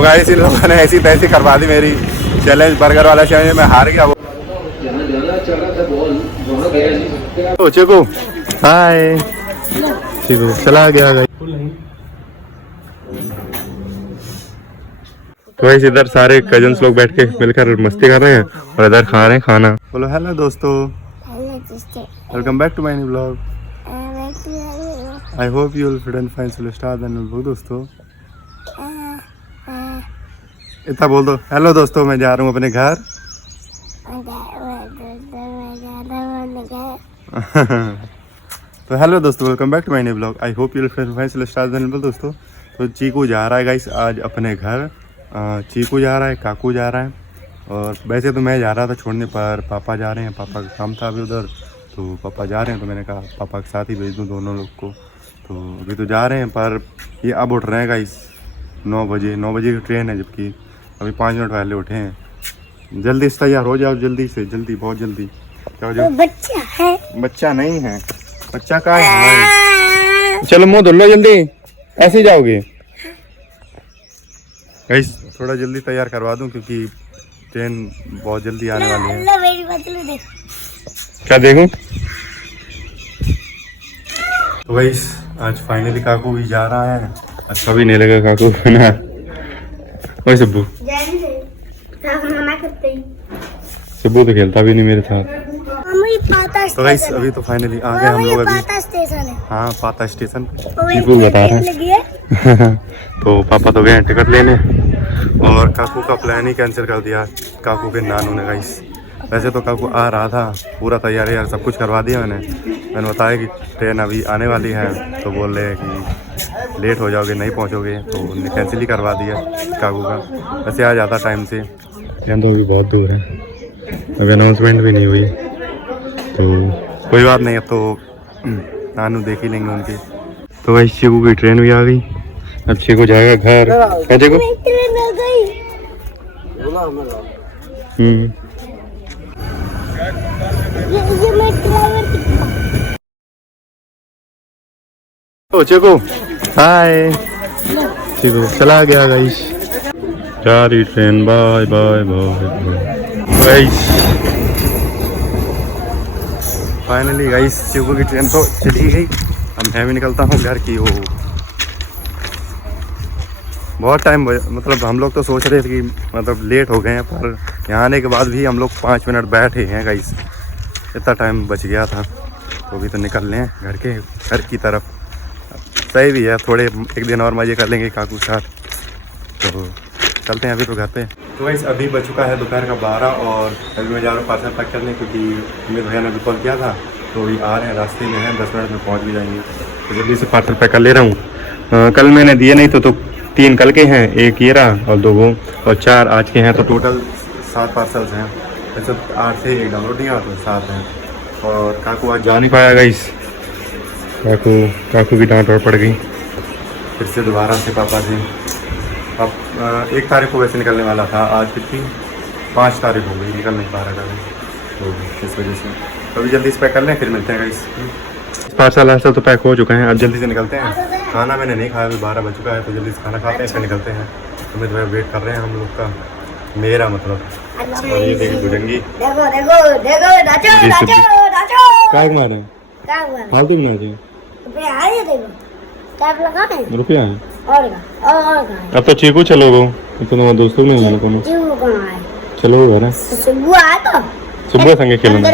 तो guys in लोगों ने ऐसी तैसी करवा दी मेरी चैलेंज, बर्गर वाला चैलेंज मैं हार गया। वो चिकू हाय, चिकू चला गया गाइस। तो गाइस इधर सारे कजन्स लोग बैठ के मिलकर मस्ती कर रहे हैं और इधर खा रहे हैं खाना। बोलो हेलो दोस्तों, welcome back to my new blog. I hope you will fit and fine star then. दोस्तों इतना बोल दो, हेलो दोस्तों मैं जा रहा हूँ अपने घर। तो हेलो दोस्तों, welcome back to my new blog. I hope you will fit and fine star then. दोस्तों तो चीकू जा रहा है गाइस आज अपने घर। चीकू जा रहा है, काकू जा रहा है, और वैसे तो मैं जा रहा था छोड़ने पर पापा जा रहे हैं। पापा का काम था अभी उधर, तो पापा जा रहे हैं, तो मैंने कहा पापा के साथ ही भेज दूँ दोनों लोग को। तो अभी तो जा रहे हैं, पर ये अब उठ रहे हैं गाइस 9 बजे की ट्रेन है, जबकि अभी 5 मिनट पहले उठे हैं। जल्दी से तैयार हो जाओ, जल्दी से, जल्दी, बहुत जल्दी। क्या हो जाओ? बच्चा है? बच्चा नहीं है, बच्चा का है। चलो मुँह धुल लो जल्दी, ऐसे ही जाओगे गाइस। थोड़ा जल्दी तैयार करवा दूं क्योंकि ट्रेन बहुत जल्दी आने वाली है। मेरी बदलू देख। क्या देखूं? तो गाइस आज फाइनली काकू भी जा रहा है। अच्छा भी नहीं लगा काकू ना। ओए सब्बू, सब्बू तो खेलता भी नहीं मेरे साथ। तो गाइस अभी तो फाइनली आ गए हम लोग। अभी स्टेशन है। हाँ पाता स्टेशन, चीकू बता रहा है। तो पापा तो गए टिकट लेने और काकू का प्लान ही कैंसिल कर दिया काकू के नानू ने गाइस। वैसे तो काकू आ रहा था, पूरा तैयारी यार सब कुछ करवा दिया मैंने बताया कि ट्रेन अभी आने वाली है, तो बोल रहे हैं कि लेट हो जाओगे, नहीं पहुंचोगे, तो उन्होंने कैंसिल ही करवा दिया काकू का। वैसे आ जाता टाइम से, ट्रेन तो अभी बहुत दूर है, अभी अनाउंसमेंट भी नहीं हुई, तो कोई बात नहीं, अब तो नानू देख ही लेंगे उनके। तो भाई चीकू की ट्रेन भी आ गई, अब चीकू जाएगा घर। क्या देखो ओ चीकू हाय, चीकू चला गया गाइस। जा रही train, bye bye bye guys. Finally guys Chiku की ट्रेन तो चली गई। अब मैं भी निकलता हूँ घर की ओर। बहुत टाइम, मतलब हम लोग तो सोच रहे थे कि मतलब लेट हो गए हैं, पर यहाँ आने के बाद भी हम लोग 5 मिनट बैठे हैं गाइस। इतना टाइम बच गया था, तो अभी तो निकल रहे हैं घर की तरफ। सही भी है, थोड़े एक दिन और मज़े कर लेंगे काकू के साथ, तो चलते हैं अभी तो घर पे। तो गाइस अभी बज चुका है दोपहर का 12 और अभी मैं जा रहा हूँ पार्सल पैक करने, क्योंकि मेरे भैया ने भी कॉल किया था, तो अभी आ रहे हैं, रास्ते में हैं, 10 मिनट में पहुँच भी जाएंगे। तो जल्दी से पार्सल पैक कर ले रहा हूँ। कल मैंने दिए नहीं तो 3 कल के हैं, 1 ये रहा और 2 वो, और 4 आज के हैं, तो टोटल 7 पार्सल्स हैं। वैसे 8 से 1 डाउनलोड नहीं हुआ, तो 7 हैं। और काकू आज जा नहीं पाया गाइस, काकू की डांट और पड़ गई फिर से दोबारा से पापा से। अब 1 तारीख को वैसे निकलने वाला था, आज कितनी 5 तारीख हो गई, निकल नहीं पा रहा था, तो इस वजह से तो अभी जल्दी से पैक कर लें, फिर मिलते हैं गाइस। पार्सल ऐसा तो पैक हो चुका है, अब जल्दी से निकलते हैं। खाना मैंने नहीं खाया, अभी 12 बज चुका है, तो जल्दी से खाना खाते हैं, फिर निकलते हैं। तो मैं तो वेट कर रहे हैं हम लोग का, मेरा मतलब। और ये देखिए भुजंगी, फालतू में रुपया है। अब तो चीकू चलो गो, इतना दोस्तों में चलो घर सुबह संगे खेलना।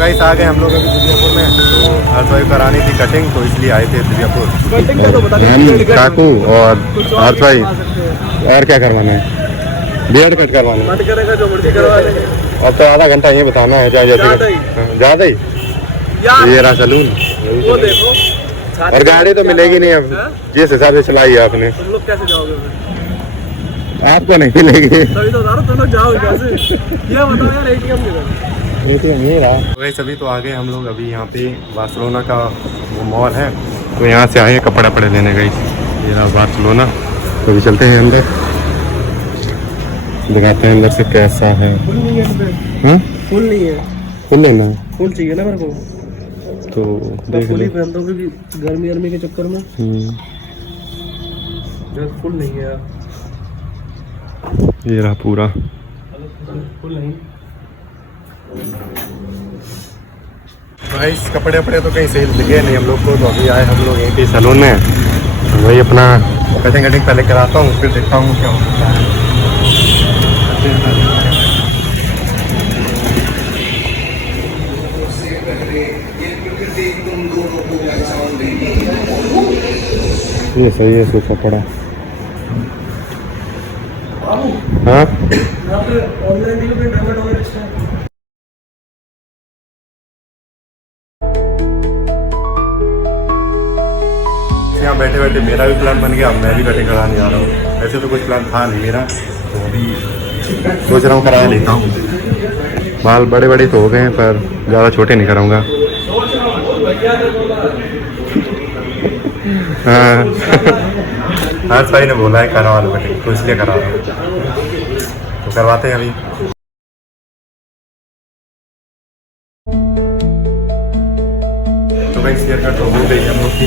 गाइस आ गए हम लोग अभी दिव्यापुर में, तो हर्षभाई करानी थी कटिंग, तो इसलिए आए थे दिव्यापुर। काकू और हर्षभाई, और क्या करवाना है? बियर्ड कट करवाना है, जो मर्जी करवा ले। अब तो आधा घंटा ये बताना है, ज़्यादा ही ये रहा सलून। वो देखो, और गाड़ी तो मिलेगी नहीं अब, जिस हिसाब से चलाई है आपने। तुम लोग कैसे जाओगे? आपको नहीं मिलेगी। तभी तो तुम लोग जाओ इधर से। ये बताओ यार एटीएम किधर? एटीएम ये रहा। तो गाइस अभी तो आ गए हम लोग, अभी यहाँ पे बार्सिलोना का वो मॉल है, तो यहाँ से आए कपड़ा पड़े लेने गई। ये रहा बार्सिलोना। तो अभी चलते हैं अंदर, दिखाते हैं अंदर से कैसा है। फुल नहीं है हाँ फुल नहीं है, फुल लेना है फुल चाहिए ना मेरे को, तो देख फुल ले। ही पहनता हूँ क्योंकि गर्मी के चक्कर में जो फुल नहीं है। ये रहा पूरा। फुल नहीं भाई कपड़े वपड़े तो कहीं सेल दिखे नहीं हम लोग को, तो अभी आए हम लोग यहीं पे सैलून में। वही अपना कटिंग पहले कराता हूँ, फिर देखता हूँ क्या होता है। ये सही है सूखा पड़ा। हाँ यहाँ बैठे बैठे मेरा भी प्लान बन गया, मैं भी कटिंग कराने जा रहा हूँ। ऐसे तो कुछ प्लान था नहीं मेरा, तो अभी सोच रहा हूँ करा लेता हूँ। बाल बड़े बड़े तो हो गए हैं पर ज़्यादा छोटे नहीं कराऊंगा। हाँ हर्ष भाई ने बोला है करवा लो कटिंग, तो इसलिए करा रहा हूँ। तो करवाते हैं अभी। तो भाई शेयर कर तो हो गई हम लोग की,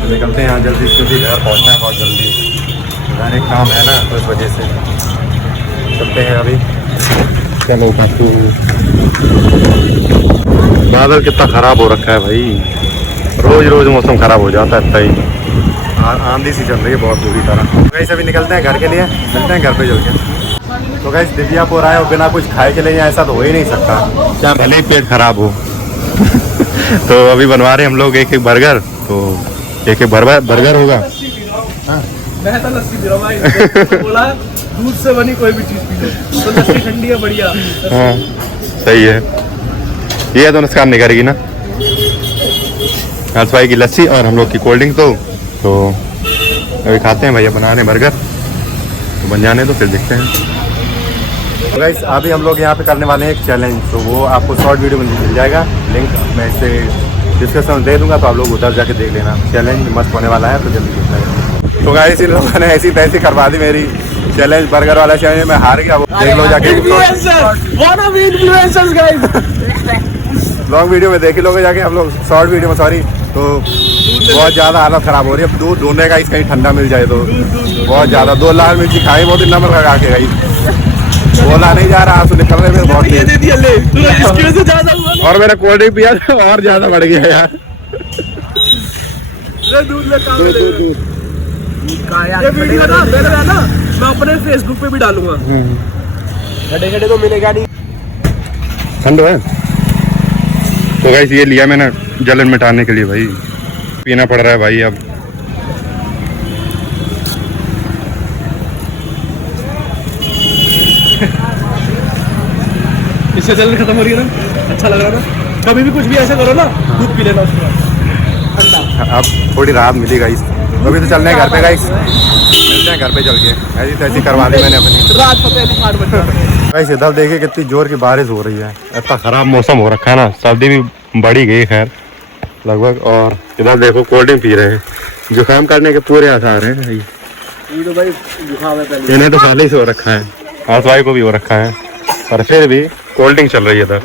तो निकलते हैं यहाँ जल्दी, क्योंकि घर पहुँचना है बहुत जल्दी। घर एक काम है ना, तो इस वजह से चलते हैं अभी। चलो काकू। बादल कितना ख़राब हो रखा है भाई, रोज़ रोज़ मौसम ख़राब हो जाता है इतना ही। आंधी सी चल रही है बहुत बुरी तरह। गाइस अभी निकलते हैं घर के लिए, मिलते हैं घर पे चल के। तो गाइस दिव्यापुर आए और बिना कुछ खाए के लिए ऐसा तो हो ही नहीं सकता, क्या भले ही पेट खराब हो। तो अभी बनवा रहे हम लोग एक एक बर्गर, तो एक एक बर्गर होगा। मैं तो लस्सी पी रहा हूँ भाई, बोला दूध से बनी कोई भी चीज़ पी लो, तो लस्सी ठंडी है बढ़िया। हाँ सही है, ये तो नुकसान नहीं करेगी ना। हर्ष भाई की लस्सी और हम लोग की कोल्ड ड्रिंक। तो अभी खाते हैं भैया बना रहे बर्गर, तो बन जाने तो फिर देखते हैं। तो गाइस अभी हम लोग यहाँ पे करने वाले हैं एक चैलेंज, तो वो आपको शॉर्ट वीडियो में मिल जाएगा, लिंक मैं इसे डिस्क्रिप्शन में दे दूंगा, तो आप लोग उधर जाके देख लेना। चैलेंज मस्त होने वाला है, तो जल्दी देखना है। तो गाइस इन लोगों ने ऐसी तैसी करवा दी मेरी चैलेंज, बर्गर वाला चैलेंज, मैं हार गया। वो देख लो जाके, लॉन्ग वीडियो में देख ही लोगे जाके, हम लोग शॉर्ट वीडियो में सॉरी। तो बहुत ज़्यादा हालत ख़राब हो रही है, दूध ढूंढने का इस कहीं ठंडा मिल जाए तो बहुत ज़्यादा। 2 लाल मिर्ची खाई बहुत दिन नमक लगा के गई, बोला नहीं जा रहा, आंसू निकल रहे मेरे बहुत तेज। और मेरा कोल्ड ड्रिंक पिया और ज़्यादा बढ़ गया यार। ये वीडियो ना मैं अपने फेसबुक पे भी डालूंगा। खड़े खड़े तो मिलेगा नहीं, ठंड है। तो गाइस ये लिया मैंने जलन मिटाने के लिए, भाई पीना पड़ रहा है भाई अब। इससे जलन खत्म हो रही है ना, अच्छा लग रहा है ना। कभी भी कुछ भी ऐसा करो ना, दूध पी लेना उसके बाद ठंडा। अब थोड़ी राहत मिली गाइस। अभी तो चलने हैं घर पे गाइस, मिलते हैं घर पे चल के। ऐसी तैसी करवा दी मैंने अपनी। रात पता नहीं 8 बजे गाइस इधर देखिए कितनी जोर की बारिश हो रही है, इतना ख़राब मौसम हो रखा है ना, सर्दी भी बढ़ी गई खैर लगभग। और इधर देखो कोल्ड ड्रिंक पी रहे हैं, जुकाम करने के पूरे आसार हैं भाई। ये तो भाई जुकाम है पहले, इन्हें तो खाली से हो रखा है, आसवाई को भी हो रखा है, पर फिर भी कोल्ड ड्रिंक चल रही है इधर।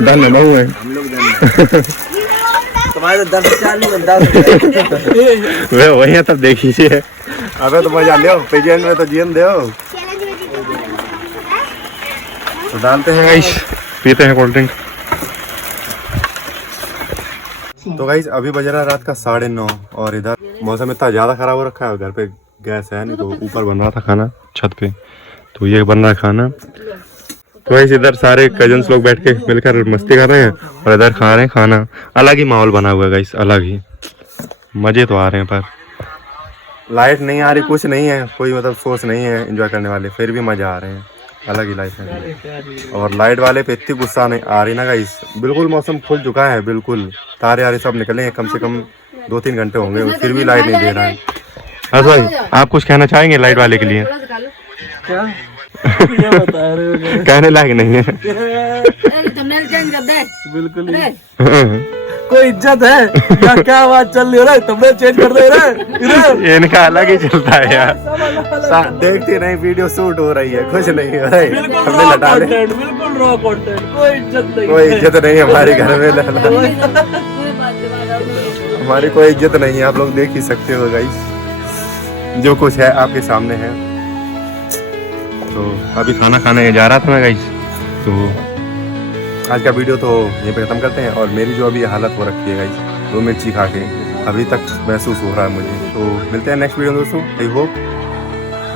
डन है बहु है तुम्हारे 10 नहीं बनता। वे वही है, तब देखिए। अबे तो मजा ले पेजेंट में तो जीन दो। तो डालते हैं गाइस, पीते हैं कोल्ड ड्रिंक। तो गाइस अभी बज रहा है रात का 9:30 और इधर मौसम इतना ज़्यादा ख़राब हो रखा है। घर पे गैस है नहीं, तो ऊपर बन रहा था खाना छत पे, तो ये बन रहा है खाना। तो गाइस इधर सारे कजन्स लोग बैठ के मिलकर मस्ती कर रहे हैं और इधर खा रहे हैं खाना। अलग ही माहौल बना हुआ है गाइस, अलग ही मज़े तो आ रहे हैं। पर लाइट नहीं आ रही, कुछ नहीं है, कोई मतलब सोर्स नहीं है एंजॉय करने वाले, फिर भी मज़ा आ रहे हैं, अलग ही लाइफ है। और लाइट वाले पे इतनी गुस्सा नहीं आ रही ना गाइस, बिल्कुल मौसम खुल चुका है, बिल्कुल तारे आरे सब निकले हैं, कम से कम 2-3 घंटे होंगे, फिर भी लाइट नहीं दे रहा है। हाँ भाई, आप कुछ कहना चाहेंगे लाइट वाले के लिए? क्या ये बता रहे हो? कहने लायक नहीं है। बिल्कुल ही। कोई इज्जत है या क्या बात चल रही है? तुमने चेंज कर दे रहे इनका अलग ही चलता है यार। देखते नहीं, वीडियो शूट हो रही है, कुछ नहीं हो रहा है। हमने लटा ले, बिल्कुल रॉ कंटेंट, कोई इज्जत नहीं, कोई इज्जत नहीं है हमारे घर में। हमारी कोई इज्जत नहीं है, आप लोग देख ही सकते हो गाइस, जो कुछ है आपके सामने है। तो अभी खाना खाने जा रहा था मैं गाइस, तो आज का वीडियो तो यहीं पे ख़त्म करते हैं। और मेरी जो अभी हालत हो रखी है गाइस, 2 मिर्ची खा के अभी तक महसूस हो रहा है मुझे। तो मिलते हैं नेक्स्ट वीडियो में दोस्तों। आई होप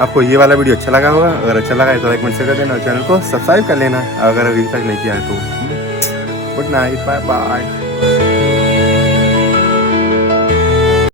आपको ये वाला वीडियो अच्छा लगा होगा। अगर अच्छा लगा है तो लाइक कमेंट शेयर कर देना और चैनल को सब्सक्राइब कर लेना अगर अभी तक नहीं किया है तो। Good night, bye bye.